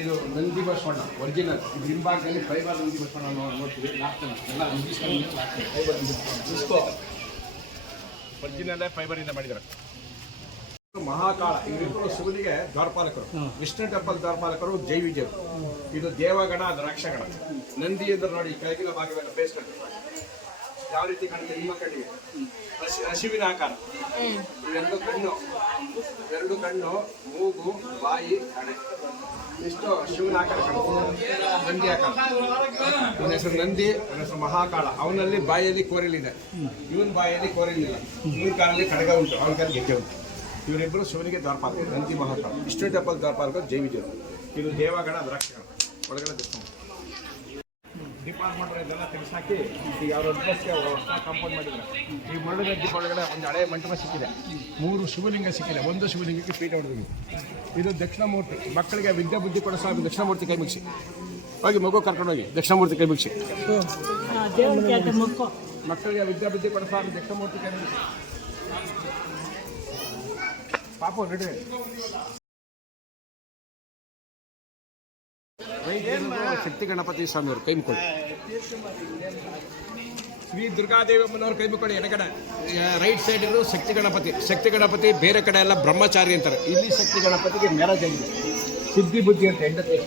ಇದು ನಂದಿ ಬಸವಣ್ಣ ಒರಿಜಿನಲ್. ಇದು ಹಿಂಭಾಗದಲ್ಲಿ ಫೈಬರ್ ನಂದಿ ಬಸವಣ್ಣ ನೋಡ್ತೀವಿ. ಎಲ್ಲ ಒರಿಜಿನಲ್ಲೇ ಫೈಬರಿಂದ ಮಾಡಿದ್ದಾರೆ. ಮಹಾಕಾಳ ಇವರಿಬ್ಬರು ಶಿವನಿಗೆ ದ್ವಾರಪಾಲಕರು. ವಿಷ್ಣು ಟೆಂಪಲ್ ದ್ವಾರಪಾಲಕರು ಜೈ ವಿಜಯರು. ಇದು ದೇವಗಣ, ಅದು ರಕ್ಷಗಣ. ನಂದಿ ಅಂದ್ರೆ ನೋಡಿ ಕೆಳಗಿನ ಭಾಗವೆಲ್ಲ ಬೇಸ್ಕೊಂಡು ಯಾವ ರೀತಿ ಕಾಣುತ್ತೆ ನಿಮ್ಮ ಕಣ್ಣಿಗೆ. ಹಸಿವಿನ ಆಕಾರ. ಎರಡು ಕಣ್ಣು, ಮೂಗು, ಬಾಯಿ, ಹಣೆ, ಇಷ್ಟು ಶಿವನ ಆಕಾರ ಕಾಣುತ್ತೆ. ನಂದಿ ಆಕಾರ. ಅವನ ಹೆಸರು ನಂದಿ, ಅವನ ಹೆಸರು ಮಹಾಕಾಳ. ಅವನಲ್ಲಿ ಬಾಯಲ್ಲಿ ಕೋರಿಲಿದೆ, ಇವನ್ ಬಾಯಲ್ಲಿ ಕೋರಿಲಿಲ್ಲ. ಇವನ ಕಾಲಲ್ಲಿ ಕಡಗ ಉಂಟು, ಅವನ ಕಾಲ ಗೆಜ್ಜೆ ಉಂಟು. ಇವರಿಬ್ಬರು ಶಿವನಿಗೆ ದ್ವಾರಪಾಲಕರು. ನಂದಿ ಮಹಾಕಾಳ. ವಿಷ್ಣು ಟೆಂಪಲ್ ದ್ವಾರಪಾಲಕರು ಜೈ ವಿಜಯರು. ಇದು ದೇವಗಣ, ಅದು ರಕ್ಷಗಣ. ಒಳಗಡೆ ದೇವಸ್ಥಾನ ಡಿಪಾರ್ಟ್ಮೆಂಟ್ ಇದೆಲ್ಲ ತಿಳಿಸಾಕಿ ಈಗ ಅವರು ಕಾಂಪೌಂಡ್ ಮಾಡಿದ್ದಾರೆ. ಈ ಮರಳಿನ ದೀಪ ಒಳಗಡೆ ಒಂದು ಹಳೆಯ ಮಂಟಪ ಸಿಕ್ಕಿದೆ. 3 ಶಿವಲಿಂಗ ಸಿಕ್ಕಿದೆ. ಒಂದು ಶಿವಲಿಂಗಕ್ಕೆ ಪೀಠ ಹೊಡೆದಿದೆ. ಇದು ದಕ್ಷಿಣಮೂರ್ತಿ. ಮಕ್ಕಳಿಗೆ ವಿದ್ಯಾ ಬುದ್ಧಿ ಕೊಡೋ ಸ್ವಾಮಿ ದಕ್ಷಿಣಮೂರ್ತಿ ಕೈ ಮುಗಿಸಿ ಹೋಗಿ, ಮಗು ಕರ್ಕೊಂಡೋಗಿ ದಕ್ಷಿಣಮೂರ್ತಿ ಕೈ ಮುಗಿಸಿ. ಮಕ್ಕಳಿಗೆ ವಿದ್ಯಾ ಬುದ್ಧಿ ಕೊಡೋ ಸ್ವಾಮಿ ದಕ್ಷಿಣಮೂರ್ತಿ ಕೈ ಮುಗಿಸಿ. ಪಾಪು ರೆಡಿ. ಶಕ್ತಿ ಗಣಪತಿ ಸ್ವಾಮಿ ಅವರು ಕೈ ಮುಕ್ಕೊಳ್ಳಿ. ಶ್ರೀ ದುರ್ಗಾದೇವಮ್ಮನವ್ರು ಕೈ ಮುಕ್ಕೊಳ್ಳಿ. ಎಡಗಡೆ ರೈಟ್ ಸೈಡ್ ಇರೋ ಶಕ್ತಿ ಗಣಪತಿ. ಶಕ್ತಿ ಗಣಪತಿ ಬೇರೆ ಕಡೆ ಎಲ್ಲ ಬ್ರಹ್ಮಚಾರಿ ಅಂತಾರೆ. ಇಲ್ಲಿ ಶಕ್ತಿ ಗಣಪತಿಗೆ ಮ್ಯಾರೇಜ್ ಆಗಿದೆ. ಸಿದ್ಧಿ ಬುದ್ಧಿ ಅಂತ ಹೆಂಡತಿ.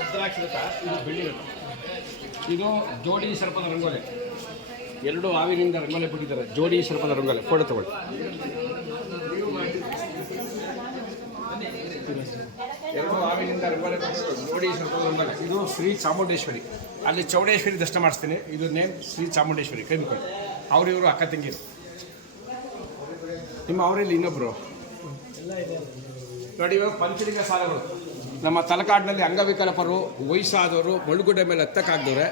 ಭದ್ರಾಕ್ಷರತ. ಇದು ಬೆಳ್ಳಿ. ಇದು ಜೋಡಿ ಸರ್ಪದ ರಂಗೋಲೆ. 2 ಹಾವಿನಿಂದ ರಂಗೋಲೆ ಬಿಟ್ಟಿದ್ದಾರೆ. ಜೋಡಿ ಸರ್ಪದ ರಂಗೋಲೆ. ಫೋಟೋ ತಗೊಳ್ಳಿ. ನೋಡಿ ಇದು ಶ್ರೀ ಚಾಮುಂಡೇಶ್ವರಿ. ಅಲ್ಲಿ ಚೌಡೇಶ್ವರಿ ದರ್ಶನ ಮಾಡಿಸ್ತೀನಿ. ಇದು ನೇಮ್ ಶ್ರೀ ಚಾಮುಂಡೇಶ್ವರಿ. ಕೈ ಮುಕ್ಕೊಳ್ಳಿ. ಇವರು ಅಕ್ಕ ತಂಗಿರು. ನಿಮ್ಮ ಅವರಲ್ಲಿ ಇನ್ನೊಬ್ಬರು ನೋಡಿ. ಇವಾಗ ಪಂಚಲಿಂಗ ಸಾಲಗಳು. ನಮ್ಮ ತಲಕಾಡಿನಲ್ಲಿ ಅಂಗವಿಕಲಪರು, ವಯಸ್ಸಾದವರು, ಮಳುಗುಡ್ಡೆ ಮೇಲೆ ಹತ್ತಕ್ಕಾಗ್ದವ್ರೆ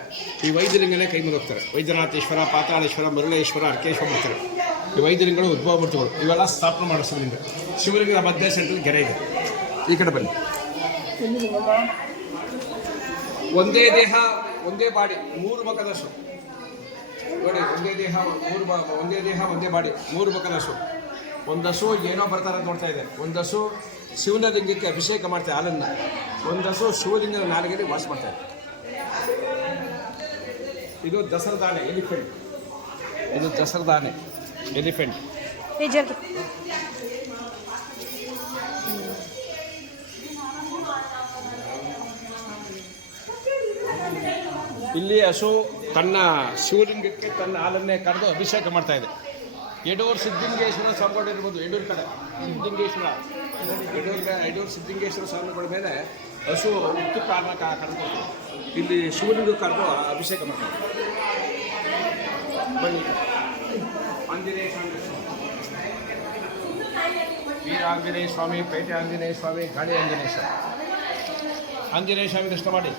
ಈ ವೈದ್ಯಲಿಂಗನೇ ಕೈ ಮುಗಿಸ್ತಾರೆ. ವೈದ್ಯನಾಥೇಶ್ವರ, ಪಾತಾಳೇಶ್ವರ, ಮರುಳೇಶ್ವರ, ಅರ್ಕೇಶ್ವರ ಬರ್ತಾರೆ. ಈ ವೈದ್ಯಲಿಂಗಗಳು ಉದ್ಭವ ಮೂರ್ತಿಗಳು. ಇವೆಲ್ಲ ಸ್ಥಾಪನೆ ಮಾಡೋ ಶಿವಲಿಂಗ. ಶಿವಲಿಂಗದ ಮಧ್ಯ ಸೆಂಟ್ರಲ್ಲಿ ಗೆರೆ ಇದೆ. ಈ ಕಡೆ ಬನ್ನಿ. ಒಂದೇ ದೇಹ ಒಂದೇ ಬಾಡಿ 3 ಮುಖದಸು ನೋಡಿ. ಒಂದೇ ದೇಹ ಒಂದೇ ಬಾಡಿ 3 ಮುಖದಸು. ಒಂದಸು ಏನೋ ಬರ್ತಾರೆ ಅಂತ ನೋಡ್ತಾ ಇದೆ. ಒಂದಸು ಶಿವನ ಲಿಂಗಕ್ಕೆ ಅಭಿಷೇಕ ಮಾಡ್ತಾರೆ ಹಾಲನ್ನು. ಒಂದಸು ಶಿವಲಿಂಗದ ನಾಲಿಗೆಯಲ್ಲಿ ವಾಸ ಮಾಡ್ತಾರೆ. ಇದು ದಸರದಾನೆ ಎಲಿಫೆಂಟ್. ಇದು ದಸರದಾನೆ ಎಲಿಫೆಂಟ್. ಇಲ್ಲಿ ಹಸು ತನ್ನ ಶಿವಲಿಂಗಕ್ಕೆ ತನ್ನ ಹಾಲನ್ನೇ ಕರೆದು ಅಭಿಷೇಕ ಮಾಡ್ತಾ ಇದೆ. ಯಡೂರು ಸಿದ್ಧಲಿಂಗೇಶ್ವರ ಸ್ವಾಮಿಗಳು ಇರ್ಬೋದು. ಯಡೂರು ಕಡೆ ಸಿದ್ಧಲಿಂಗೇಶ್ವರ, ಯಡೂರು ಸಿದ್ಧಲಿಂಗೇಶ್ವರ ಸ್ವಾಮಿಗಳ ಮೇಲೆ ಹಸು ಉತ್ತು ಕಾರಣ ಕರೆದು ಇಲ್ಲಿ ಶಿವಲಿಂಗ ಕರೆದು ಅಭಿಷೇಕ ಮಾಡ್ತಾರೆ. ಬನ್ನಿ. ಆಂಜನೇಯ ಸ್ವಾಮಿ, ವೀರ ಆಂಜನೇಯ ಸ್ವಾಮಿ, ಪೇಟೆ ಆಂಜನೇಯ ಸ್ವಾಮಿ, ಗಾಳಿ ಆಂಜನೇಯ ಸ್ವಾಮಿ. ಆಂಜನೇಯ ಸ್ವಾಮಿ ದರ್ಶನ ಮಾಡಿ.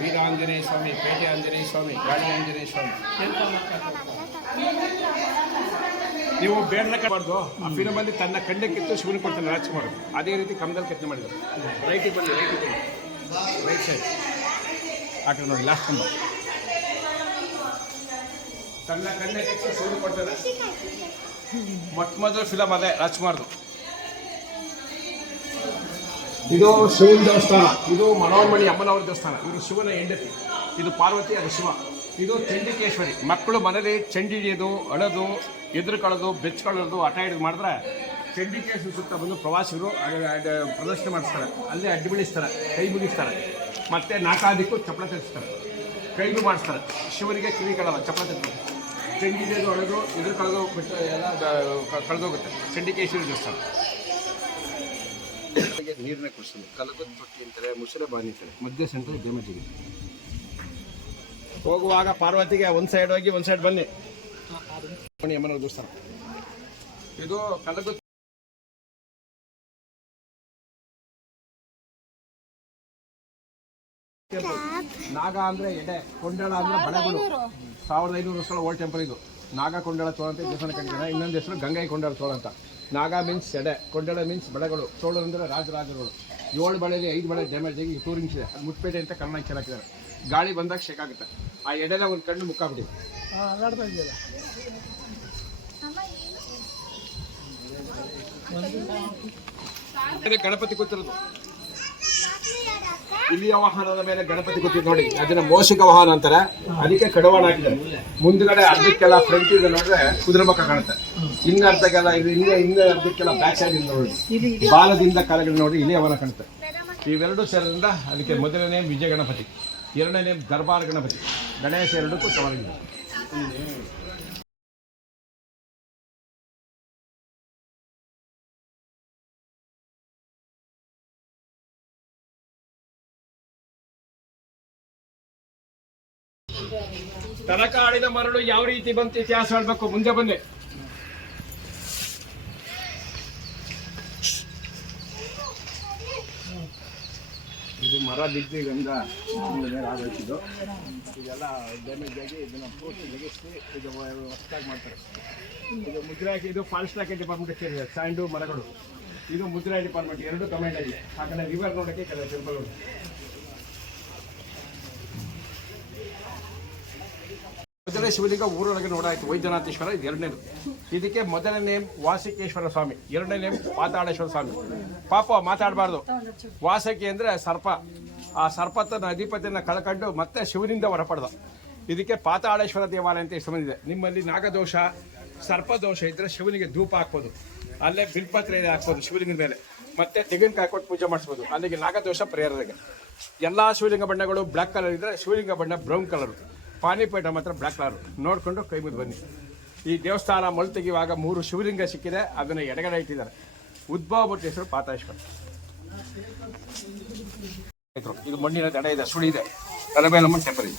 ವೀರಾಂಜನೇಯ ಸ್ವಾಮಿ, ಪೇಟೆ ಆಂಜನೇಯ ಸ್ವಾಮಿ, ಗಾಳಿ ಆಂಜನೇಯ ಸ್ವಾಮಿ. ನೀವು ಬೇಡನ ಮಾಡಬಾರ್ದು. ಆ ಫಿಲಮಲ್ಲಿ ತನ್ನ ಕಣ್ಣಕ್ಕಿತ್ತು ಶಿವನಿಗೆ ಕೊಡ್ತಾನೆ ರಾಜ್ಕುಮಾರ್. ಅದೇ ರೀತಿ ಕಮ್ಮದಲ್ಲಿ ಕೆತ್ತನೆ ಮಾಡಿದ್ರು. ರೈಟಿಗೆ ಬನ್ನಿ. ರೈಟ್ ಸೈಡ್ ಆ ಕಡೆ ನೋಡಿ. ಲಾಸ್ಟ್ ಕಂಬ. ತನ್ನ ಕಣ್ಣಕ್ಕಿತ್ತು ಶಿವನಿಗೆ ಕೊಡ್ತಾನೆ. ಮೊದಲ ಫಿಲಮ್ ಅದೇ ರಾಜ್ಕುಮಾರ್ದು. ಇದು ಶಿವನ ದೇವಸ್ಥಾನ. ಇದು ಮನೋನ್ಮಣಿ ಅಮ್ಮನವ್ರ ದೇವಸ್ಥಾನ. ಇದು ಶಿವನ ಹೆಂಡತಿ. ಇದು ಪಾರ್ವತಿ, ಅದು ಶಿವ. ಇದು ಚಂಡಿಕೇಶ್ವರಿ. ಮಕ್ಕಳು ಮನೇಲಿ ಚಂಡಿ ಹಿಡಿಯೋದು, ಅಳೋದು, ಎದುರುಕೊಳ್ಳೋದು, ಬೆಚ್ಕೊಳ್ಳೋದು, ಆಟ ಹಿಡಿದು ಮಾಡಿದ್ರೆ ಚಂಡಿಕೇಶ್ವರಿ ಸುತ್ತ ಬಂದು ಪ್ರವಾಸಿಗರು ಪ್ರದರ್ಶನ ಮಾಡಿಸ್ತಾರೆ. ಅಲ್ಲೇ ಅಡ್ಡಿ ಬೀಳಿಸ್ತಾರೆ, ಕೈ ಮುಗಿಸ್ತಾರೆ. ಮತ್ತು ನಾಲ್ಕಾದಿಕ್ಕೂ ಚಪ್ಪಳ ತೆಗೆಸ್ತಾರೆ, ಕೈಗೂ ಮಾಡಿಸ್ತಾರೆ. ಶಿವನಿಗೆ ಕಿವಿ ಕಳಲ್ಲ, ಚಪ್ಪಳ ತೆಗೆಸ್ತಾರೆ. ಚಂಡಿ ಹಿಡಿಯೋದು, ಅಳೋದು, ಎದುರುಕೊಳ್ಳೋದು ಬಿಟ್ಟು ಎಲ್ಲ ಕಳೆದೋಗುತ್ತೆ. ಚಂಡಿಕೇಶ್ವರಿ ದೇವಸ್ಥಾನ. ನೀರನ್ನೇ ಕುಡಿಸ್ತೀನಿ. ಕಲಗದ ತೊಟ್ಟಿ ಅಂತಾರೆ, ಮುಸುರೆ ಬಾನಿ ಅಂತಾರೆ. ಮಧ್ಯ ಸೆಂಟ್ರಲ್ಲಿ ಡ್ಯಾಮೇಜ್. ಹೋಗುವಾಗ ಪಾರ್ವತಿಗೆ ಒಂದು ಸೈಡ್ ಹೋಗಿ ಒಂದು ಸೈಡ್ ಬನ್ನಿ. ಅಮ್ಮನ ದೇವಸ್ಥಾನ. ಇದು ಕಲಗದ ನಾಗ ಅಂದ್ರೆ ಎಡೆ, ಕೊಂಡಳ ಅಂದ್ರೆ ಬಳೆಗಳು. 1500 ವರ್ಷಗಳ ಓಲ್ಡ್ ಟೆಂಪಲ್ ಇದು. ನಾಗ ಕೊಂಡಳ ಚೋಳ ಅಂತ ದೇವಸ್ಥಾನ ಕಟ್ಟಿದ್ದಾರೆ. ಇನ್ನೊಂದು ಹೆಸರು ಗಂಗೈ ಕೊಂಡಳ ಚೋಳ ಅಂತ. ನಾಗ ಮೀನ್ಸ್ ಎಡೆ, ಕೊಂಡಳ ಮೀನ್ಸ್ ಬಳೆಗಳು. ಚೋಳರು ಅಂದರೆ ರಾಜರಾಜರುಗಳು. 7 ಬಳೆಯಲ್ಲಿ 5 ಬಳೆ ಡ್ಯಾಮೇಜ್ ಆಗಿ 2 ಇಂಚ್ ಇದೆ. ಅದು ಮುಟ್ಪೇಟೆ ಅಂತ ಕನ್ನಡ ಹಾಕಿದ್ದಾರೆ. ಗಾಳಿ ಬಂದಾಗ ಶೇಕ್ ಆಗುತ್ತೆ. ಆ ಎಡೆನ ಒಂದು ಕಣ್ಣು ಮುಕ್ಕಾಬಿಟ್ಟಿದೆ. ಗಣಪತಿ ಕೂತಿರೋದು ಇಲ್ಲಿಯ ವಾಹನದ ಮೇಲೆ ಗಣಪತಿ ಕೂತಿದ್ ನೋಡಿ, ಅದನ್ನ ಮೋಷಿಕ ವಾಹನ ಅಂತಾರೆ. ಅದಕ್ಕೆ ಕಡವಾಣ ಹಾಕಿದ್ದಾರೆ. ಮುಂದ್ಗಡೆ ಅರ್ಧಕ್ಕೆಲ್ಲ ಫ್ರಂಟ್ ಇದೆ ನೋಡ್ರೆ ಕುದುರೆ ಮಕ್ಕ ಕಾಣುತ್ತೆ. ಇನ್ನ ಅರ್ಧಕ್ಕೆಲ್ಲ ಇದು ಹಿಂದೆ ಅರ್ಧಕ್ಕೆಲ್ಲ ಬ್ಯಾಕ್ ಸೈಡ್ ಇಂದ ನೋಡಿ, ಬಾಲದಿಂದ ಕಾಲಗಳು ನೋಡಿ ಇಲ್ಲಿಯ ವಾಹನ ಕಾಣುತ್ತೆ. ಇವೆರಡು ಸೇರೋದ್ರಿಂದ ಅದಕ್ಕೆ ಮೊದಲನೇ ವಿಜಯ ಗಣಪತಿ, ಎರಡನೇ ದರ್ಬಾರ್ ಗಣಪತಿ, ಗಣೇಶ ಎರಡಕ್ಕೂ ಸವಾಲಿದೆ. ತಲಕಾಡಿನ ಮರಳು ಯಾವ ರೀತಿ ಬಂತು ಇತಿಹಾಸ ಹೇಳ್ಬೇಕು. ಮುಂದೆ ಬಂದೆ ಇದು ಮರ ಬಿದ್ದು ಗಂಧ ಆಗೋಯ್ತಿದ್ದು, ಇದೆಲ್ಲ ಡ್ಯಾಮೇಜ್ ಆಗಿ ಇದನ್ನ ಪೋಸ್ಟ್ ತೆಗೆಸಿ ಇದು ಹೊಸದಾಗಿ ಮಾಡ್ತಾರೆ. ಇದು ಮುದ್ರಾ ಇದು ಫಾರೆಸ್ಟ್ ಇಲಾಖೆ ಡಿಪಾರ್ಟ್ಮೆಂಟ್ ಸೇರಿದೆ. ಸ್ಯಾಂಡು ಮರಗಳು ಇದು ಮುದ್ರಾ ಡಿಪಾರ್ಟ್ಮೆಂಟ್, ಎರಡು ಕಮೆಂಟ್ ಆಗಿದೆ. ಆ ಕಡೆ ರಿವರ್ ನೋಡೋಕ್ಕೆ ಕೆಲವು ಟೆಂಪಲ್ಗಳು. ಮೊದಲನೇ ಶಿವಲಿಂಗ ಊರೊಳಗೆ ನೋಡಾಯ್ತು ವೈದ್ಯನಾಥೇಶ್ವರ, ಇದು ಎರಡನೇದು. ಇದಕ್ಕೆ ಮೊದಲನೇ ನೇಮ್ ವಾಸಿಕೇಶ್ವರ ಸ್ವಾಮಿ, ಎರಡನೇ ನೇಮ್ ಪಾತಾಳೇಶ್ವರ ಸ್ವಾಮಿ. ಪಾಪ ಮಾತಾಡಬಾರ್ದು. ವಾಸಕಿ ಅಂದರೆ ಸರ್ಪ, ಆ ಸರ್ಪತನ ಅಧಿಪತಿಯನ್ನು ಕಳ್ಕೊಂಡು ಮತ್ತೆ ಶಿವನಿಂದ ಹೊರಪಡ್ದ. ಇದಕ್ಕೆ ಪಾತಾಳೇಶ್ವರ ದೇವಾಲಯ ಅಂತ ಹೆಸರು ಬಂದಿದೆ. ನಿಮ್ಮಲ್ಲಿ ನಾಗದೋಷ ಸರ್ಪದೋಷ ಇದ್ದರೆ ಶಿವನಿಗೆ ಧೂಪ ಹಾಕ್ಬೋದು, ಅಲ್ಲೇ ಬಿಲ್ಪತ್ರೆ ಹಾಕ್ಬೋದು ಶಿವಲಿಂಗದ ಮೇಲೆ, ಮತ್ತೆ ತೆಂಗಿನಕಾಯಿ ಕೊಟ್ಟು ಪೂಜೆ ಮಾಡಿಸ್ಬೋದು. ಅಲ್ಲಿಗೆ ನಾಗದೋಷ ಪರಿಹಾರದಾಗೆ. ಎಲ್ಲ ಶಿವಲಿಂಗ ಬಣ್ಣಗಳು ಬ್ಲ್ಯಾಕ್ ಕಲರ್ ಇದ್ದರೆ ಶಿವಲಿಂಗ ಬಣ್ಣ ಬ್ರೌನ್ ಕಲರು, ಪಾನಿಪೇಟ ಮಾತ್ರ ಬ್ಲ್ಯಾಕ್ ಕಲರ್. ನೋಡಿಕೊಂಡು ಕೈ ಮುದ್ದು ಬನ್ನಿ. ಈ ದೇವಸ್ಥಾನ ಮೊಳು ತೆಗೆಯುವಾಗ 3 ಶಿವಲಿಂಗ ಸಿಕ್ಕಿದೆ, ಅದನ್ನು ಎಡಗಡೆ ಇಟ್ಟಿದ್ದಾರೆ. ಉದ್ಭವ ಭಟ್ ಹೆಸರು ಪಾತಾಳೇಶ್ವರ. ಇದು ಮಣ್ಣಿನ ದಡ ಇದೆ, ಸುಳಿ ಇದೆ, ಕಲಬೇಲಮ್ಮ ಟೆಂಪಲ್ ಇದೆ.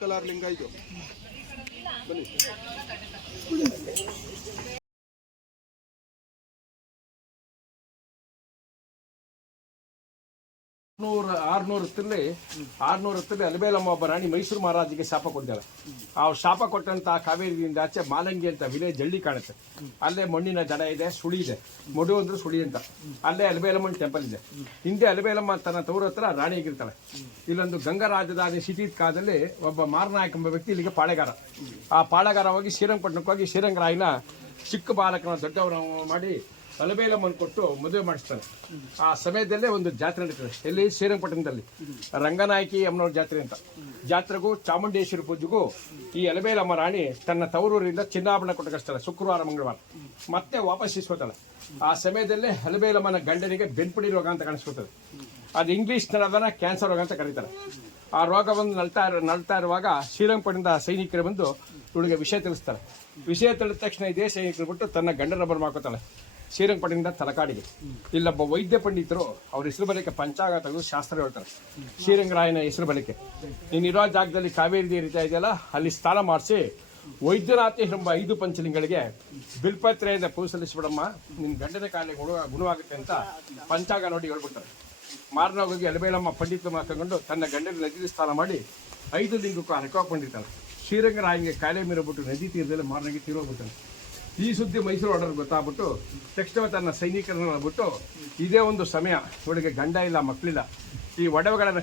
ಕಲರ್ ಲಿಂಗ ಇದು ಬನ್ನಿ. 600 ಹತ್ತಲ್ಲಿ ಅಲಬೇಲಮ್ಮ ಒಬ್ಬ ರಾಣಿ ಮೈಸೂರು ಮಹಾರಾಜಿಗೆ ಶಾಪ ಕೊಟ್ಟಿದ್ದಾಳೆ. ಆ ಶಾಪ ಕೊಟ್ಟಂತ ಕಾವೇರಿಯಿಂದ ಆಚೆ ಮಾಲಂಗಿ ಅಂತ ವಿಲೇಜ್ ಹಳ್ಳಿ ಕಾಣುತ್ತೆ. ಅಲ್ಲೇ ಮಣ್ಣಿನ ದಡ ಇದೆ, ಸುಳಿ ಇದೆ, ಮಡು ಅಂದ್ರೆ ಸುಳಿ ಅಂತ. ಅಲ್ಲೇ ಅಲಬೇಲಮ್ಮನ ಟೆಂಪಲ್ ಇದೆ. ಹಿಂದೆ ಅಲಬೇಲಮ್ಮ ತನ್ನ ತವರು ಹತ್ರ ರಾಣಿಯಾಗಿರ್ತಾಳೆ. ಇಲ್ಲೊಂದು ಗಂಗಾ ರಾಜಧಾನಿ ಸಿಟಿ ಕಾಲದಲ್ಲಿ ಒಬ್ಬ ಮಾರನಾಯಕ ಎಂಬ ವ್ಯಕ್ತಿ ಇಲ್ಲಿಗೆ ಪಾಳೆಗಾರ. ಆ ಪಾಳೆಗಾರ ಹೋಗಿ ಶ್ರೀರಂಗಪಟ್ಟಣಕ್ಕೆ ಹೋಗಿ ಶ್ರೀರಂಗರಾಯನ ಚಿಕ್ಕ ಬಾಲಕನ ದೊಡ್ಡವರ ಮಾಡಿ ಅಲಬೇಲಮ್ಮನ್ನು ಕೊಟ್ಟು ಮದುವೆ ಮಾಡಿಸ್ತಾನೆ. ಆ ಸಮಯದಲ್ಲೇ ಒಂದು ಜಾತ್ರೆ ನಡೀತದೆ, ಎಲ್ಲಿ ಶ್ರೀರಂಗಪಟ್ಟಣದಲ್ಲಿ ರಂಗನಾಯಕಿ ಅಮ್ಮನವ್ರ ಜಾತ್ರೆ ಅಂತ. ಜಾತ್ರೆಗೂ ಚಾಮುಂಡೇಶ್ವರಿ ಪೂಜೆಗೂ ಈ ಅಲಬೇಲಮ್ಮ ರಾಣಿ ತನ್ನ ತವರೂರಿಂದ ಚಿನ್ನಾಭರಣ ಕೊಟ್ಟು ಕಳಿಸ್ತಾಳೆ. ಶುಕ್ರವಾರ ಮಂಗಳವಾರ ಮತ್ತೆ ವಾಪಸ್ ಇಸ್ಕೋತಾಳೆ. ಆ ಸಮಯದಲ್ಲೇ ಅಲಬೇಲಮ್ಮನ ಗಂಡನಿಗೆ ಬೆನ್ಪುಡಿ ರೋಗ ಅಂತ ಕಾಣಿಸ್ಕೊಳ್ತದೆ. ಅದು ಇಂಗ್ಲೀಷ್ ನರದನ ಕ್ಯಾನ್ಸರ್ ರೋಗ ಅಂತ ಕರೀತಾರೆ. ಆ ರೋಗ ಬಂದು ನಳ್ತಾ ಇರುವಾಗ ಶ್ರೀರಂಗಪಟ್ಟಣದ ಸೈನಿಕರು ಬಂದು ಇವಳಿಗೆ ವಿಷಯ ತಿಳಿಸ್ತಾರೆ. ವಿಷಯ ತಿಳಿದ ತಕ್ಷಣ ಇದೇ ಸೈನಿಕರು ಬಿಟ್ಟು ತನ್ನ ಗಂಡನ ಬರ್ಮಾಕೋತಾಳೆ ಶ್ರೀರಂಗಪಟ್ಟಣದಿಂದ ತಲಕಾಡಿಗೆ. ಇಲ್ಲೊಬ್ಬ ವೈದ್ಯ ಪಂಡಿತರು ಅವ್ರ ಹೆಸರು ಬಲಿಕೆ ಪಂಚಾಂಗ ತೆಗೆದು ಶಾಸ್ತ್ರ ಹೇಳ್ತಾರೆ. ಶ್ರೀರಂಗರಾಯನ ಹೆಸರು ಬಲಿಕೆ ನೀನು ಇರೋ ಜಾಗದಲ್ಲಿ ಕಾವೇರಿ ರೀತಿ ಇದೆಯಲ್ಲ, ಅಲ್ಲಿ ಸ್ನಾನ ಮಾಡಿಸಿ ವೈದ್ಯನಾಥೇಶ್ವರ ಎಂಬ 5 ಪಂಚಲಿಂಗಳಿಗೆ ಬಿಲ್ಪತ್ರೆಯಿಂದ ಪೂಸಲಿಸ್ಬಿಡಮ್ಮ, ನಿನ್ನ ಗಂಡನ ಕಾಯಿಲೆ ಗುಣವಾಗುತ್ತೆ ಅಂತ ಪಂಚಾಂಗ ನೋಡಿ ಹೇಳ್ಬಿಡ್ತಾರೆ. ಮಾರನಾಗ ಹೋಗಿ ಅಲಬೇಲಮ್ಮ ಪಂಡಿತ ಹಾಕೊಂಡು ತನ್ನ ಗಂಡನ ನದಿ ಸ್ನಾನ ಮಾಡಿ 5 ಲಿಂಗಕ್ಕೂ ಹರಕೋಕೊಂಡಿರ್ತಾಳೆ. ಶ್ರೀರಂಗರಾಯನಿಗೆ ಕಾಯಿಲೆ ಮೀರಬಿಟ್ಟು ನದಿ ತೀರದಲ್ಲಿ ಮಾರನಾಗಿ ತೀರೋಗ್ಬಿಡ್ತಾನೆ. ಈ ಸುದ್ದಿ ಮೈಸೂರು ಆರ್ಡರ್ ಗೊತ್ತಾಗ್ಬಿಟ್ಟು ತಕ್ಷಣ ತನ್ನ ಸೈನಿಕರನ್ನ ಬಿಟ್ಟು ಇದೇ ಒಂದು ಸಮಯ, ಇವಳಿಗೆ ಗಂಡ ಇಲ್ಲ ಮಕ್ಕಳಿಲ್ಲ, ಈ ಒಡವೆಗಳನ್ನು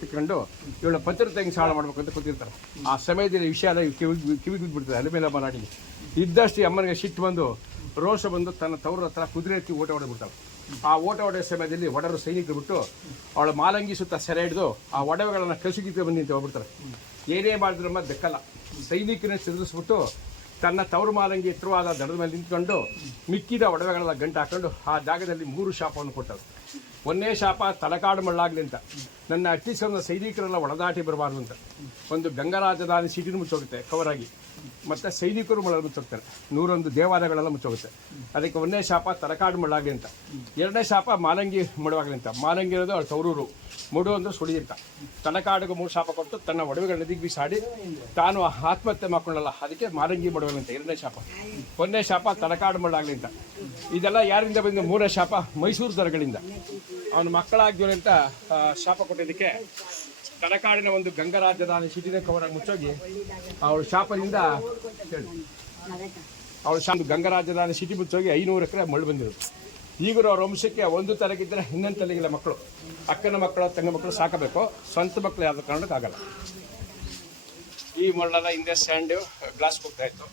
ಕಿತ್ಕೊಂಡು ಇವಳ ಪತ್ರ ತೆಂಗಿ ಸಾಲ ಮಾಡ್ಬೇಕು ಅಂತ ಕೂತಿರ್ತಾರೆ. ಆ ಸಮಯದಲ್ಲಿ ವಿಷಯ ಎಲ್ಲ ಕಿವಿಗೆ ಬಿದ್ದುಬಿಡ್ತದೆ ಅಲಬೇಲಮ್ಮ ರಾಣಿಗೆ. ಇದ್ದಷ್ಟು ಅಮ್ಮನಿಗೆ ಸಿಟ್ಟು ಬಂದು ರೋಷ ಬಂದು ತನ್ನ ತವರ ಹತ್ರ ಕುದುರೆ ಎತ್ತಿ ಓಟ ಹೊಡೆದ್ಬಿಡ್ತಾಳೆ. ಆ ಓಟ ಹೊಡೆಯೋ ಸಮಯದಲ್ಲಿ ಒಡರು ಸೈನಿಕರು ಬಿಟ್ಟು ಅವಳ ಮಾಲಂಗಿ ಸುತ್ತ ಸೆರೆ ಹಿಡಿದು ಆ ಒಡವೆಗಳನ್ನು ಕಸುಗಿತ್ತು ಬಂದು ನಿಂತು ಹೋಗ್ಬಿಡ್ತಾರೆ. ಏನೇ ಮಾಡಿದ್ರಮ್ಮ ದಕ್ಕಲ್ಲ. ಸೈನಿಕರನ್ನ ಚದುರಿಸ್ಬಿಟ್ಟು ತನ್ನ ತವರು ಮಾಲಂಗಿ ಎತ್ತರವಾದ ದಡದ ಮೇಲೆ ನಿಂತ್ಕೊಂಡು ಮಿಕ್ಕಿದ ಒಡವೆಗಳೆಲ್ಲ ಗಂಟು ಹಾಕೊಂಡು ಆ ಜಾಗದಲ್ಲಿ 3 ಶಾಪವನ್ನು ಕೊಟ್ಟರು. 1ನೇ ಶಾಪ ತಲಕಾಡು ಮಳ್ಳಾಗಲಿ ಅಂತ, ನನ್ನ ಅಟ್ಟಿಸಂದ ಸೈನಿಕರೆಲ್ಲ ಒಳದಾಟಿ ಬರಬಾರ್ದು ಅಂತ. ಒಂದು ಗಂಗರಾಜಧಾನಿ ಸಿಟಿನೂ ಮುಚ್ಚೋಗುತ್ತೆ ಕವರಾಗಿ, ಮತ್ತು ಸೈನಿಕರು ಮಳಲು ಮುಚ್ಚೋಗ್ತಾರೆ. 101 ದೇವಾಲಯಗಳೆಲ್ಲ ಮುಚ್ಚೋಗುತ್ತೆ. ಅದಕ್ಕೆ 1ನೇ ಶಾಪ ತಲಕಾಡು ಮಳ್ಳಾಗಲಿ ಅಂತ. 2ನೇ ಶಾಪ ಮಾಲಂಗಿ ಮಡುವಾಗಲಿ ಅಂತ. ಮಾಲಂಗಿ ಇರೋದು ಅವಳು ತವರೂರು, ಮುಡು ಅಂದ್ರೆ ಸುಳಿ ಅಂತ. ತಲಕಾಡಿಗೆ 3 ಶಾಪ ಕೊಟ್ಟು ತನ್ನ ಒಡವೆಗಳ ನದಿಗೆ ಬಿಸಾಡಿ ತಾನು ಆತ್ಮಹತ್ಯೆ ಮಾಡ್ಕೊಂಡಲ್ಲ, ಅದಕ್ಕೆ ಮಾಲಂಗಿ ಮಡುವಾಗಲಿ ಅಂತ 2ನೇ ಶಾಪ. 1ನೇ ಶಾಪ ತಲಕಾಡು ಮಳ್ಳಾಗಲಿ ಅಂತ. ಇದೆಲ್ಲ ಯಾರಿಂದ ಬಂದ? 3ನೇ ಶಾಪ ಮೈಸೂರು ದೊರೆಗಳಿಂದ. ಅವನ ಮಕ್ಕಳಾಗ್ಯವನು ಅಂತ ಶಾಪ ಕೊಟ್ಟಿದ್ದಕ್ಕೆ ತಲಕಾಡಿನ ಒಂದು ಗಂಗಾ ರಾಜಧಾನಿ ಸಿಟಿನ ಕವರಾಗಿ ಮುಚ್ಚೋಗಿ ಅವಳ ಶಾಪದಿಂದ ಗಂಗಾ ರಾಜಧಾನಿ ಸಿಟಿ ಮುಚ್ಚೋಗಿ 500 ಎಕರೆ ಮಳ್ಳು ಬಂದಿರೋದು. ಈಗಲೂ ಅವ್ರ ವಂಶಕ್ಕೆ ಒಂದು ತಲೆಗಿದ್ದರೆ ಇನ್ನೊಂದು ತಲೆಗಿಲ್ಲ ಮಕ್ಕಳು. ಅಕ್ಕನ ಮಕ್ಕಳು ತಂಗ ಮಕ್ಕಳು ಸಾಕಬೇಕು, ಸ್ವಂತ ಮಕ್ಕಳು ಯಾವ್ದು ಕಾರಣಕ್ಕಾಗಲ್ಲ. ಈ ಮಳ್ಳೆಲ್ಲ ಹಿಂದೆ ಸ್ಯಾಂಡು ಗ್ಲಾಸ್ ಹೋಗ್ತಾ ಇತ್ತು.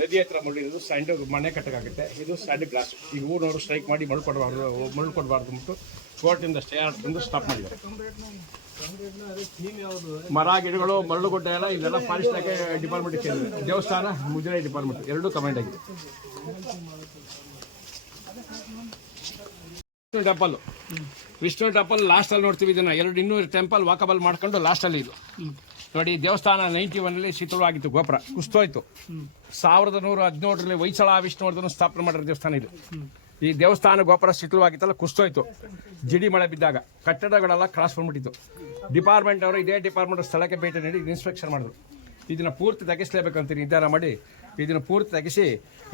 ನದಿ ಹತ್ರ ಮರಳಿರೋದು ಸ್ಯಾಂಡ್ ಮನೆ ಕಟ್ಟಕ್ಕಾಗುತ್ತೆ. ಇದು ಸ್ಯಾಂಡ್ ಗ್ಲಾಸ್. ಈಗ ಊರಿನವರು ಸ್ಟ್ರೈಕ್ ಮಾಡಿ ಮರಳು ಕೊಡಬಾರ್ದು ಅಂದ್ಬಿಟ್ಟು ಕೋರ್ಟಿಂದ ಸ್ಟೇ ಆರ್ಡರ್ ತಂದು ಸ್ಟಾಪ್ ಮಾಡಿದ್ದಾರೆ. ಮರ ಗಿಡಗಳು ಮರಳು ಗುಡ್ಡ ಎಲ್ಲ ಇದೆಲ್ಲ ಫಾರೆಸ್ಟ್ ಡಿಪಾರ್ಟ್ಮೆಂಟ್ ಸೇರಿದೆ. ದೇವಸ್ಥಾನ ಮುಜರಾಯಿ ಡಿಪಾರ್ಟ್ಮೆಂಟ್ ಎರಡೂ ಕಮೆಂಟ್ ಆಗಿದೆ. ವಿಷ್ಣು ಟೆಂಪಲ್ ಲಾಸ್ಟ್ ಅಲ್ಲಿ ನೋಡ್ತೀವಿ. ಇದನ್ನ 200 ಟೆಂಪಲ್ ವಾಕಬಲ್ ಮಾಡ್ಕೊಂಡು ಲಾಸ್ಟ್ ಅಲ್ಲಿ ಇದು ನೋಡಿ. ದೇವಸ್ಥಾನ 91 ಶಿಥಿಲವಾಗಿತ್ತು, ಗೋಪುರ ಕುಸ್ತೋಯ್ತು. 1117 ಹೊಯ್ಸಳ ವಿಷ್ಣುವರ್ಧನ ಸ್ಥಾಪನೆ ಮಾಡಿರೋ ದೇವಸ್ಥಾನ ಇದು. ಈ ದೇವಸ್ಥಾನ ಗೋಪುರ ಶಿಥಿಲವಾಗಿತ್ತಲ್ಲ, ಕುಸ್ತೋಯ್ತು ಜಿಡಿ ಮಳೆ ಬಿದ್ದಾಗ. ಕಟ್ಟಡಗಳೆಲ್ಲ ಕ್ರಾಸ್ ಬಂದ್ಬಿಟ್ಟಿತ್ತು. ಡಿಪಾರ್ಟ್ಮೆಂಟ್ ಅವರು ಇದೇ ಡಿಪಾರ್ಟ್ಮೆಂಟ್ ಸ್ಥಳಕ್ಕೆ ಭೇಟಿ ನೀಡಿ ಇನ್ಸ್ಪೆಕ್ಷನ್ ಮಾಡಿದ್ರು. ಇದನ್ನ ಪೂರ್ತಿ ತೆಗಿಸಲೇಬೇಕಂತ ನಿರ್ಧಾರ ಮಾಡಿ ಇದನ್ನು ಪೂರ್ತಿ ತೆಗೆಸಿ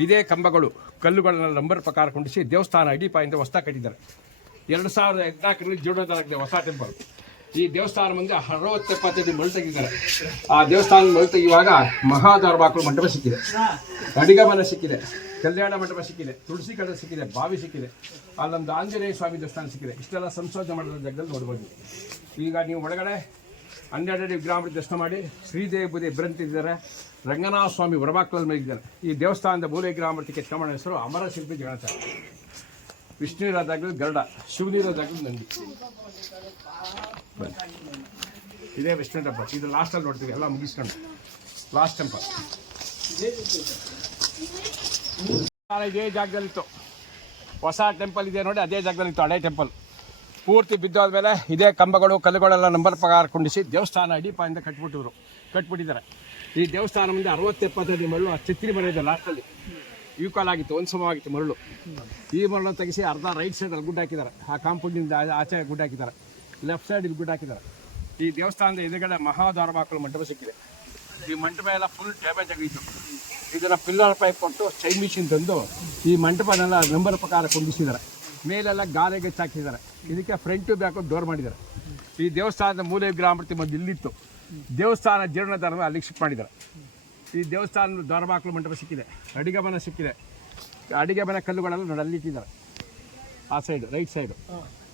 ಇದೇ ಕಂಬಗಳು ಕಲ್ಲುಗಳನ್ನ ನಂಬರ್ ಪ್ರಕಾರ ಕೊಂಡಿಸಿ ದೇವಸ್ಥಾನ ಅಡಿಪಾಯಿಂದ ಹೊಸ ಕಟ್ಟಿದ್ದಾರೆ. 2014 ಜೀರ್ಣೋದ್ಧಾರ ಹೊಸ ಟೆಂಪಲ್. ಈ ದೇವಸ್ಥಾನ ಮುಂದೆ 60-70 ಮರಳು ತೆಗೆದಿದ್ದಾರೆ. ಆ ದೇವಸ್ಥಾನ ಮರಳು ತೆಗೆಯುವಾಗ ಮಹಾದ್ವಾರಬಾಗಿಲು ಮಂಟಪ ಸಿಕ್ಕಿದೆ, ಅಡಿಗಮನ ಸಿಕ್ಕಿದೆ, ಕಲ್ಯಾಣ ಮಂಟಪ ಸಿಕ್ಕಿದೆ, ತುಳಸಿ ಕಡೆ ಸಿಕ್ಕಿದೆ, ಬಾವಿ ಸಿಕ್ಕಿದೆ, ಅಲ್ಲೊಂದು ಆಂಜನೇಯ ಸ್ವಾಮಿ ದೇವಸ್ಥಾನ ಸಿಕ್ಕಿದೆ. ಇಷ್ಟೆಲ್ಲ ಸಂಶೋಧನೆ ಮಾಡಿರೋ ಜಾಗದಲ್ಲಿ ನೋಡ್ಬೋದು. ಈಗ ನೀವು ಒಳಗಡೆ 12 ವಿಗ್ರಹ ದರ್ಶನ ಮಾಡಿ ಶ್ರೀದೇವಿ ಬುದ್ಧಿ ಇಬ್ಬರಂತಿದ್ದಾರೆ. ರಂಗನಾಥ ಸ್ವಾಮಿ ಹೊರಬಾಕ್ಲಲ್ಲಿ ಮೇಲಿದ್ದಾರೆ. ಈ ದೇವಸ್ಥಾನದ ಮೂಲ ವಿಗ್ರಹಾಮೂರ್ತಿ ಕೆತ್ತಮಣ ಹೆಸರು ಅಮರ ಶಿಲ್ಪಿ ಜಗನ್ನಾಥ. ವಿಷ್ಣುವಿರೋದಾಗಲಿ ಗರುಡ, ಶಿವನಿರೋದಾಗಲಿ ನಂದಿ. ಇದೇ ವಿಷ್ಣು ಟೆಂಪಲ್. ಇದು ಲಾಸ್ಟಲ್ಲಿ ನೋಡ್ತೀವಿ ಎಲ್ಲ ಮುಗಿಸ್ಕೊಂಡು. ಲಾಸ್ಟ್ ಟೆಂಪಲ್ ಇದೇ ಜಾಗದಲ್ಲಿತ್ತು. ಹೊಸ ಟೆಂಪಲ್ ಇದೆ ನೋಡಿ, ಅದೇ ಜಾಗದಲ್ಲಿತ್ತು ಹಳೆ ಟೆಂಪಲ್. ಪೂರ್ತಿ ಬಿದ್ದೋದ್ಮೇಲೆ ಇದೇ ಕಂಬಗಳು ಕಲ್ಲುಗಳೆಲ್ಲ ನಂಬರ್ ಪ್ರಕಾರ ಕೊಂಡಿಸಿ ದೇವಸ್ಥಾನ ಅಡಿಪಾಯಿಂದ ಕಟ್ಬಿಟ್ಟಿದ್ದಾರೆ. ಈ ದೇವಸ್ಥಾನ ಮುಂದೆ 60-70 ಮರಳು ಛತ್ರಿ ಮರ ಇದೆ ಲಾಸ್ಟಲ್ಲಿ. ಈಕ್ವಲ್ ಆಗಿತ್ತು, ಒಂದು ಸಮವಾಗಿತ್ತು ಮರಳು. ಈ ಮರಳನ್ನು ತೆಗೆಸಿ ಅರ್ಧ ರೈಟ್ ಸೈಡಲ್ಲಿ ಗುಡ್ಡ ಹಾಕಿದ್ದಾರೆ. ಆ ಕಾಂಪೌಂಡಿಂದ ಆಚೆ ಗುಡ್ಡ ಹಾಕಿದ್ದಾರೆ. ಲೆಫ್ಟ್ ಸೈಡ್ ಇಲ್ಲಿ ಗುಡ್ಡ ಹಾಕಿದ್ದಾರೆ. ಈ ದೇವಸ್ಥಾನದ ಎದುರುಗಡೆ ಮಹಾದ್ವಾರಬಾಗಿಲು ಮಂಟಪ ಸಿಕ್ಕಿದೆ. ಈ ಮಂಟಪ ಎಲ್ಲ ಫುಲ್ ಡ್ಯಾಮೇಜ್ ಆಗಿತ್ತು. ಇದನ್ನು ಪಿಲ್ಲರ್ ಪೈಪ್ ಕೊಟ್ಟು ಚೈನ್ ಮಿಷಿನ್ ತಂದು ಈ ಮಂಟಪನೆಲ್ಲ ನಂಬರ್ ಪ್ರಕಾರ ಕೊಂಡಿಸಿದ್ದಾರೆ. ಮೇಲೆಲ್ಲ ಗಾರೆ ಗೆಚ್ಚ ಹಾಕಿದ್ದಾರೆ. ಇದಕ್ಕೆ ಫ್ರಂಟು ಬ್ಯಾಕು ಡೋರ್ ಮಾಡಿದ್ದಾರೆ. ಈ ದೇವಸ್ಥಾನದ ಮೂಲ ವಿಗ್ರಹಾಮೂರ್ತಿ ಮೊದಲು ಇಲ್ಲಿತ್ತು. ದೇವಸ್ಥಾನ ಜೀರ್ಣೋದ್ಧಾರ ಅಲ್ಲಿಗೆ ಶಿಫ್ಟ್ ಮಾಡಿದ್ದಾರೆ. ಈ ದೇವಸ್ಥಾನದ ದ್ವಾರಬಾಗಿಲು ಮಂಟಪ ಸಿಕ್ಕಿದೆ, ಅಡಿಗಮನ ಸಿಕ್ಕಿದೆ. ಅಡಿಗೆಮನೆ ಕಲ್ಲುಗಳೆಲ್ಲ ನೋಡಿ ಅಲ್ಲಿಟ್ಟಿದ್ದಾರೆ. ಆ ಸೈಡ್ ರೈಟ್ ಸೈಡು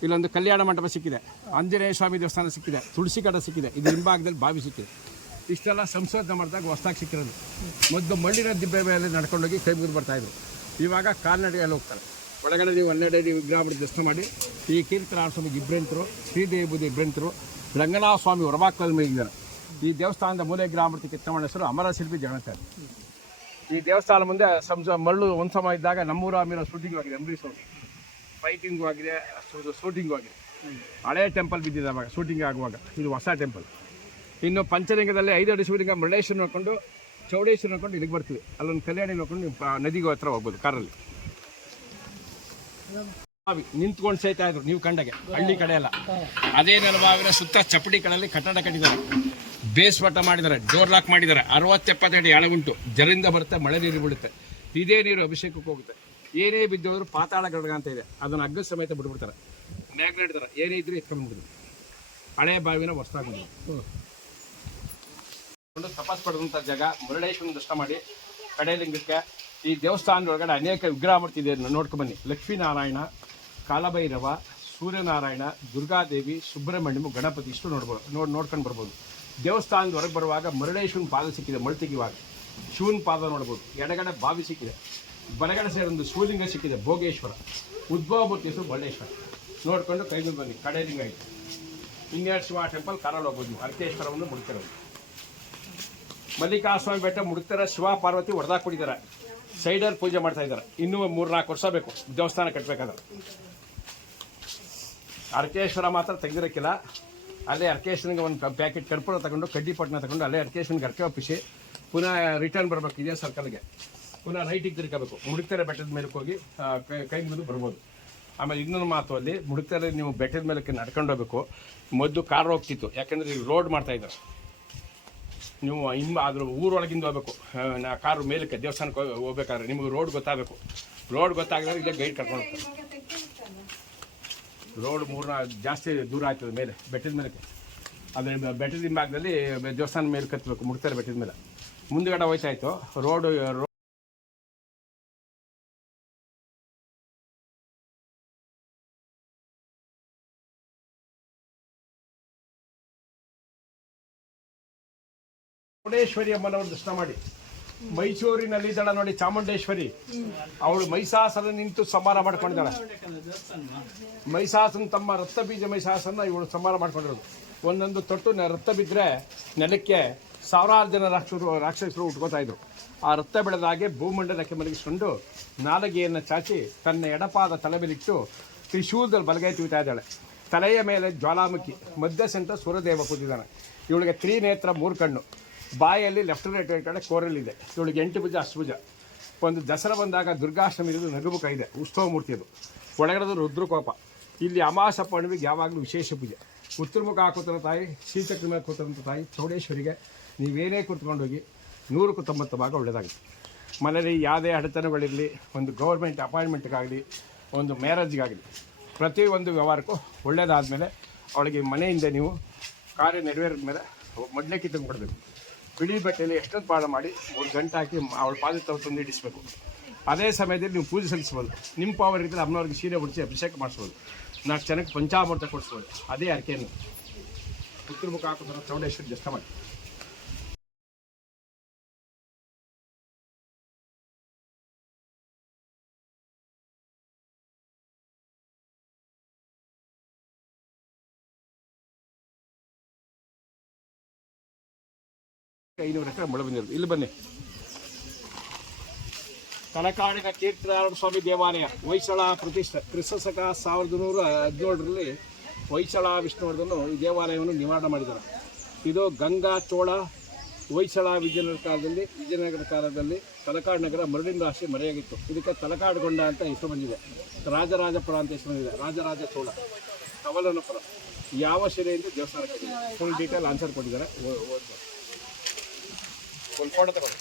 ಇಲ್ಲೊಂದು ಕಲ್ಯಾಣ ಮಂಟಪ ಸಿಕ್ಕಿದೆ, ಆಂಜನೇಯ ಸ್ವಾಮಿ ದೇವಸ್ಥಾನ ಸಿಕ್ಕಿದೆ, ತುಳಸಿ ಕಡೆ ಸಿಕ್ಕಿದೆ. ಇದು ಹಿಂಭಾಗದಲ್ಲಿ ಬಾವಿ ಸಿಕ್ಕಿದೆ. ಇಷ್ಟೆಲ್ಲ ಸಂಶೋಧನೆ ಮಾಡಿದಾಗ ಹೊಸದಾಗಿ ಸಿಕ್ಕಿರೋದು. ಮೊದಲು ಮಣ್ಣಿನ ದಿಬ್ಬೆ ಮೇಲೆ ನಡ್ಕೊಂಡೋಗಿ ಕೈ ಮುಗಿದು ಬರ್ತಾಯಿದ್ರು. ಇವಾಗ ಕಾಲ್ನಡಿಗೆಯಲ್ಲಿ ಹೋಗ್ತಾರೆ. ಒಳಗಡೆ ನೀವು 12 ವಿಗ್ರಹ ದರ್ಶನ ಮಾಡಿ ಈ ಕೀರ್ತನ ಸ್ವಾಮಿಗೆ ಇಬ್ಬರಂತರು, ಶ್ರೀದೇವಿ ಬುದ್ಧಿ ಇಬ್ಬರಂತರು, ರಂಗನಾಥ ಸ್ವಾಮಿ ಹೊರಬಾಕ್ಲಲ್ಲಿ ಮೇಲಿದ್ದಾರೆ. ಈ ದೇವಸ್ಥಾನದ ಮೂಲ ವಿಗ್ರಹಾಮೂರ್ತಿ ಕೆತ್ತಮಣ ಹೆಸರು ಅಮರ ಶಿಲ್ಪಿ ಜಗನ್ನಾಥ. ಈ ದೇವಸ್ಥಾನ ಮುಂದೆ ಮರಳು ಒಂದು ಸಮ ಇದ್ದಾಗ ನಮ್ಮೂರ ಅಮೀರ ಶೂಟಿಂಗ್ ಆಗಿದೆ, ಅಂಬರೀಶ್ ಅವರು ಫೈಟಿಂಗು ಆಗಿದೆ, ಶೂಟಿಂಗು ಆಗಿದೆ. ಹಳೆಯ ಟೆಂಪಲ್ ಬಿದ್ದಿದೆ ಅವಾಗ ಶೂಟಿಂಗ್ ಆಗುವಾಗ. ಇದು ಹೊಸ ಟೆಂಪಲ್. ಇನ್ನು ಪಂಚಲಿಂಗದಲ್ಲಿ 5 ಅಡಿ ಶಿವಲಿಂಗ ಮುರುಡೇಶ್ವರ ನೋಡ್ಕೊಂಡು ಚೌಡೇಶ್ವರ ನೋಡ್ಕೊಂಡು ಇಲ್ಲಿಗೆ ಬರ್ತೀವಿ. ಅಲ್ಲೊಂದು ಕಲ್ಯಾಣಿ ನೋಡ್ಕೊಂಡು ನದಿಗೆ ಹತ್ರ ಹೋಗ್ಬೋದು ಕಾರಲ್ಲಿ. ನಿಂತ್ಕೊಂಡು ಸೇತಾ ಇದ್ರು ನೀವು ಕಂಡಗೆ ಹಳ್ಳಿ ಕಡೆ ಎಲ್ಲ. ಅದೇ ನೆಲಬಾವಿನ ಸುತ್ತ ಚಪ್ಪಡಿ ಕಡೆಯಲ್ಲಿ ಕಟ್ಟಡ ಕಟ್ಟಿದ್ದಾರೆ, ಬೇಸ್ಮಟ್ಟ ಮಾಡಿದ್ದಾರೆ, ಡೋರ್ ಲಾಕ್ ಮಾಡಿದ್ದಾರೆ. 60-70 ಅಡಿ ಆಳ ಉಂಟು. ಜರಿಂದ ಬರುತ್ತೆ, ಮಳೆ ನೀರು ಬೀಳುತ್ತೆ. ಇದೇ ನೀರು ಅಭಿಷೇಕಕ್ಕೆ ಹೋಗುತ್ತೆ. ಏನೇ ಬಿದ್ದವರು ಪಾತಾಳ ಗಡ್ಗ ಅಂತ ಇದೆ, ಅದನ್ನು ಹಗ್ಗ ಸಮೇತ ಬಿಡ್ಬಿಡ್ತಾರೆ. ಮ್ಯಾಗ್ನೆಟ್ತಾರೆ, ಏನೇ ಇದ್ರೆ ಎತ್ಕೊಂಡ್ಬಿಡ್ತಾರೆ. ಹಳೆ ಬಾವಿನ ಹೊಸದಾಗಿ ತಪಸ್ ಪಡೆದಂಥ ಜಾಗ. ಮುರುಡೇಶ್ವರನ ದರ್ಶನ ಮಾಡಿ ಕಡೆಲಿಂಗಕ್ಕೆ ಈ ದೇವಸ್ಥಾನದೊಳಗಡೆ ಅನೇಕ ವಿಗ್ರಹಾಮೂರ್ತಿ ಇದೆ, ನೋಡ್ಕೊಂಬನ್ನಿ. ಲಕ್ಷ್ಮೀನಾರಾಯಣ, ಕಾಲಭೈರವ, ಸೂರ್ಯನಾರಾಯಣ, ದುರ್ಗಾದೇವಿ, ಸುಬ್ರಹ್ಮಣ್ಯಂ, ಗಣಪತಿ ಇಷ್ಟು ನೋಡ್ಕೊಂಡು ಬರ್ಬೋದು. ದೇವಸ್ಥಾನದ ಹೊರಗೆ ಬರುವಾಗ ಮುರುಡೇಶ್ವರನ ಪಾದ ಸಿಕ್ಕಿದೆ, ಮಳೆ ತೆಗೆಯುವಾಗ ಶಿವನ ಪಾದ ನೋಡ್ಬೋದು. ಎಡಗಡೆ ಬಾವಿ ಸಿಕ್ಕಿದೆ, ಬಲಗಡೆ ಸೇರೊಂದು ಶಿವಲಿಂಗ ಸಿಕ್ಕಿದೆ, ಭೋಗೇಶ್ವರ. ಉದ್ಭವ ಮೂರ್ತಿ ಹೆಸರು ಬಳ್ಳೇಶ್ವರ. ನೋಡ್ಕೊಂಡು ಕೈಗೊಂಡು ಬನ್ನಿ. ಕಡೆಲಿಂಗ ಆಯಿತು. ಇನ್ನೆರಡು ಶಿವ ಟೆಂಪಲ್ ಕಾರಲ್ಲಿ ಹೋಗ್ಬೋದು ನೀವು. ಅರ್ಕೇಶ್ವರವನ್ನು ಮುಡ್ತಿರೋದು. ಮಲ್ಲಿಕಾರ್ಜುನ ಬೆಟ್ಟ ಮುಡ್ತಿರ ಶಿವ ಪಾರ್ವತಿ ಹೊಡೆದಾಕ್ಬಿಟ್ಟಿದ್ದಾರೆ. ಸೈಡಲ್ಲಿ ಪೂಜೆ ಮಾಡ್ತಾ ಇದ್ದಾರೆ. ಇನ್ನೂ 3-4 ವರ್ಷ ಬೇಕು ದೇವಸ್ಥಾನ ಕಟ್ಟಬೇಕಾದ್ರೆ. ಅರ್ಕೇಶ್ವರ ಮಾತ್ರ ತೆಗೆದಿರಕ್ಕಿಲ್ಲ. ಅಲ್ಲೇ ಅರ್ಕೇಶ್ವರನಿಗೆ ಒಂದು ಪ್ಯಾಕೆಟ್ ಕರ್ಪೂರ ತಗೊಂಡು ಕಡ್ಡಿಪಟ್ಟಣ ತಗೊಂಡು ಅಲ್ಲೇ ಅರ್ಕೇಶ್ವರನಿಗೆ ಅರ್ಕೆ ಒಪ್ಪಿಸಿ ಪುನಃ ರಿಟರ್ನ್ ಬರಬೇಕು ಇದೇ ಸರ್ಕಲ್ಗೆ. ಪುನಃ ರೈಟಿಗೆ ತಿರ್ಕೋಬೇಕು. ಮುಡುಕ್ತೆರೆ ಬೆಟ್ಟದ ಮೇಲಕ್ಕೆ ಹೋಗಿ ಕೈ ಮುಗಿದು ಬರ್ಬೋದು. ಆಮೇಲೆ ಇನ್ನೊಂದು ಮಾತು, ಅಲ್ಲಿ ಮುಡುಕ್ತೆರೆ ನೀವು ಬೆಟ್ಟದ ಮೇಲಕ್ಕೆ ನಡ್ಕೊಂಡು ಹೋಗ್ಬೇಕು. ಮೊದಲು ಕಾರ್ ಹೋಗ್ತಿತ್ತು, ಯಾಕೆಂದರೆ ಈಗ ರೋಡ್ ಮಾಡ್ತಾ ಇದ್ದಾರೆ. ನೀವು ಅದ್ರ ಊರೊಳಗಿಂದ ಹೋಗ್ಬೇಕು. ಕಾರು ಮೇಲಕ್ಕೆ ದೇವಸ್ಥಾನಕ್ಕೆ ಹೋಗ್ಬೇಕಾದ್ರೆ ನಿಮಗೆ ರೋಡ್ ಗೊತ್ತಾಗಬೇಕು. ರೋಡ್ ಗೊತ್ತಾಗಿದ್ರೆ ಇಲ್ಲೇ ಗೈಡ್ ಕರ್ಕೊಂಡು ಹೋಗ್ತಾರೆ. ರೋಡ್ 3 ಜಾಸ್ತಿ ದೂರ ಆಗ್ತದೆ ಮೇಲೆ ಬೆಟ್ಟದ ಮೇಲಕ್ಕೆ. ಅಂದರೆ ಬೆಟ್ಟದ ಹಿಂಭಾಗದಲ್ಲಿ ದೇವಸ್ಥಾನ ಮೇಲೆ ಕತ್ತಬೇಕು. ಮುಡ್ತಾರೆ ಬೆಟ್ಟದ ಮೇಲೆ ಮುಂದುಗಡೆ ಹೋಯ್ತಾಯಿತ್ತು ರೋಡ್. ಚೌಡೇಶ್ವರಿ ಅಮ್ಮನವ್ರ ದರ್ಶನ ಮಾಡಿ ಮೈಸೂರಿನಲ್ಲಿದ್ದಾಳ ನೋಡಿ ಚಾಮುಂಡೇಶ್ವರಿ, ಅವಳು ಮಹಿಷಾಸುರನ ನಿಂತು ಸಂಹಾರ ಮಾಡ್ಕೊಂಡಿದ್ದಾಳೆ. ಮಹಿಷಾಸುರನ ತಮ್ಮ ರಕ್ತ ಬೀಜ ಮಹಿಷಾಸುರನ ಇವಳು ಸಂಹಾರ ಮಾಡ್ಕೊಂಡಿರೋದು. ಒಂದೊಂದು ತೊಟ್ಟು ರಕ್ತ ಬಿದ್ದರೆ ನೆಲಕ್ಕೆ ಸಾವಿರಾರು ಜನ ರಾಕ್ಷಸರು ಉಟ್ಕೋತಾ ಇದ್ರು. ಆ ರಕ್ತ ಬೆಳೆದಾಗೆ ಭೂಮಂಡಲಕ್ಕೆ ಮಲಗಿಸ್ಕೊಂಡು ನಾಲಗೆಯನ್ನು ಚಾಚಿ ತನ್ನ ಎಡಪಾದ ತಲೆ ಮೇಲಿಟ್ಟು ತ್ರಿಶೂಲದಲ್ಲಿ ಬಲಗೈ ತುಯ್ತಾ ಇದ್ದಾಳೆ. ತಲೆಯ ಮೇಲೆ ಜ್ವಾಲಾಮುಖಿ, ಮಧ್ಯ ಸೆಂಟರ್ ಸೂರ್ಯದೇವ ಕೂತಿದ್ದಾನೆ. ಇವಳಿಗೆ ತ್ರಿನೇತ್ರ 3 ಕಣ್ಣು, ಬಾಯಲ್ಲಿ ಲೆಫ್ಟ್ ರೈಟ್ ಕಡೆ ಕೋರಲ್ಲಿದೆ. ಇವಳಿಗೆ 8 ಭುಜ ಅಷ್ಟಭುಜ. ಒಂದು ದಸರಾ ಬಂದಾಗ ದುರ್ಗಾಷ್ಟಮಿ ಇರೋದು ನಗುಮುಖ ಇದೆ, ಉತ್ಸವ ಮೂರ್ತಿ ಅದು. ಒಳಗಡೆ ರುದ್ರಕೋಪ. ಇಲ್ಲಿ ಅಮಾಸ ಪೌರ್ಣಿಮೆಗೆ ಯಾವಾಗಲೂ ವಿಶೇಷ ಪೂಜೆ. ಉತ್ತರ ಮುಖ ಹಾಕೋತನ ತಾಯಿ, ಶ್ರೀಚಕ್ರ ಮೇಲೆ ಕೂತಂಥ ತಾಯಿ ಚೌಡೇಶ್ವರಿಗೆ ನೀವೇನೇ ಕೂತ್ಕೊಂಡೋಗಿ 190 ಭಾಗ ಒಳ್ಳೆಯದಾಗುತ್ತೆ. ಮನೇಲಿ ಯಾವುದೇ ಅಡೆತನಗಳಿರಲಿ, ಒಂದು ಗೌರ್ಮೆಂಟ್ ಅಪಾಯಿಂಟ್ಮೆಂಟ್ಗಾಗಲಿ, ಒಂದು ಮ್ಯಾರೇಜ್ಗಾಗಲಿ, ಪ್ರತಿಯೊಂದು ವ್ಯವಹಾರಕ್ಕೂ ಒಳ್ಳೆಯದಾದಮೇಲೆ ಅವಳಿಗೆ ಮನೆಯಿಂದ ನೀವು ಕಾರ್ಯ ನೆರವೇರಿದ ಮೇಲೆ ಮೊದಲೇ ಕಿತ್ತಂಗೆ ಕೊಡಬೇಕು. ಬಿಳಿ ಬಟ್ಟೆಯಲ್ಲಿ ಎಷ್ಟೊಂದು ಪಾಠ ಮಾಡಿ 3 ಗಂಟೆ ಹಾಕಿ ಅವಳ ಪಾದ ತಂದು ಇಡಿಸ್ಬೇಕು. ಅದೇ ಸಮಯದಲ್ಲಿ ನೀವು ಪೂಜೆ ಸಲ್ಲಿಸ್ಬೋದು. ನಿಮ್ಮ ಪವರ್ ಇದ್ದರೆ ಅಮ್ಮನವ್ರಿಗೆ ಸೀರೆ ಉಡಿಸಿ ಅಭಿಷೇಕ ಮಾಡಿಸ್ಬೋದು. 4 ಜನಕ್ಕೆ ಪಂಚಾಮೃತ ಕೊಡಿಸ್ಬೋದು. ಅದೇ ಅರ್ಕೆಯನ್ನು ಉತ್ತರ ಮುಖ ಹಾಕೋದನ್ನು ಚೌಡೇಶ್ವರಿ ಜಷ್ಟ ಮಾಡಿ. ಐನೂರು ಎಕರೆ ಮಳೆ ಬಂದಿರೋದು. ಇಲ್ಲಿ ಬನ್ನಿ, ತಲಕಾಡಿನ ಕೀರ್ತಿನಾರಾಯಣ ಸ್ವಾಮಿ ದೇವಾಲಯ ಹೊಯ್ಸಳ ಪ್ರತಿಷ್ಠೆ. ಕ್ರಿಸ್ತಶಕ 1117ರಲ್ಲಿ ಹೊಯ್ಸಳ ವಿಷ್ಣುವರ್ಧನು ಈ ದೇವಾಲಯವನ್ನು ನಿರ್ಮಾಣ ಮಾಡಿದ್ದಾರೆ. ಇದು ಗಂಗಾ ಚೋಳ ಹೊಯ್ಸಳ ವಿಜಯನಗರ ಕಾಲದಲ್ಲಿ ತಲಕಾಡು ನಗರ ಮರಳಿನ ರಾಶಿ ಮರೆಯಾಗಿತ್ತು. ಇದಕ್ಕೆ ತಲಕಾಡುಗೊಂಡ ಅಂತ ಹೆಸರು ಬಂದಿದೆ. ರಾಜರಾಜಪುರ ಅಂತ ಹೆಸರು ಬಂದಿದೆ. ರಾಜರಾಜ ಚೋಳ ಕವಲನಪುರ ಯಾವ ಶಿಲೆಯಿಂದ ದೇವಸ್ಥಾನಕ್ಕೆ ಫುಲ್ ಡೀಟೇಲ್ ಆನ್ಸರ್ ಕೊಟ್ಟಿದ್ದಾರೆ. ಒಂದು ಫೋಟೋ ತಗೊಳ್ಳಿ.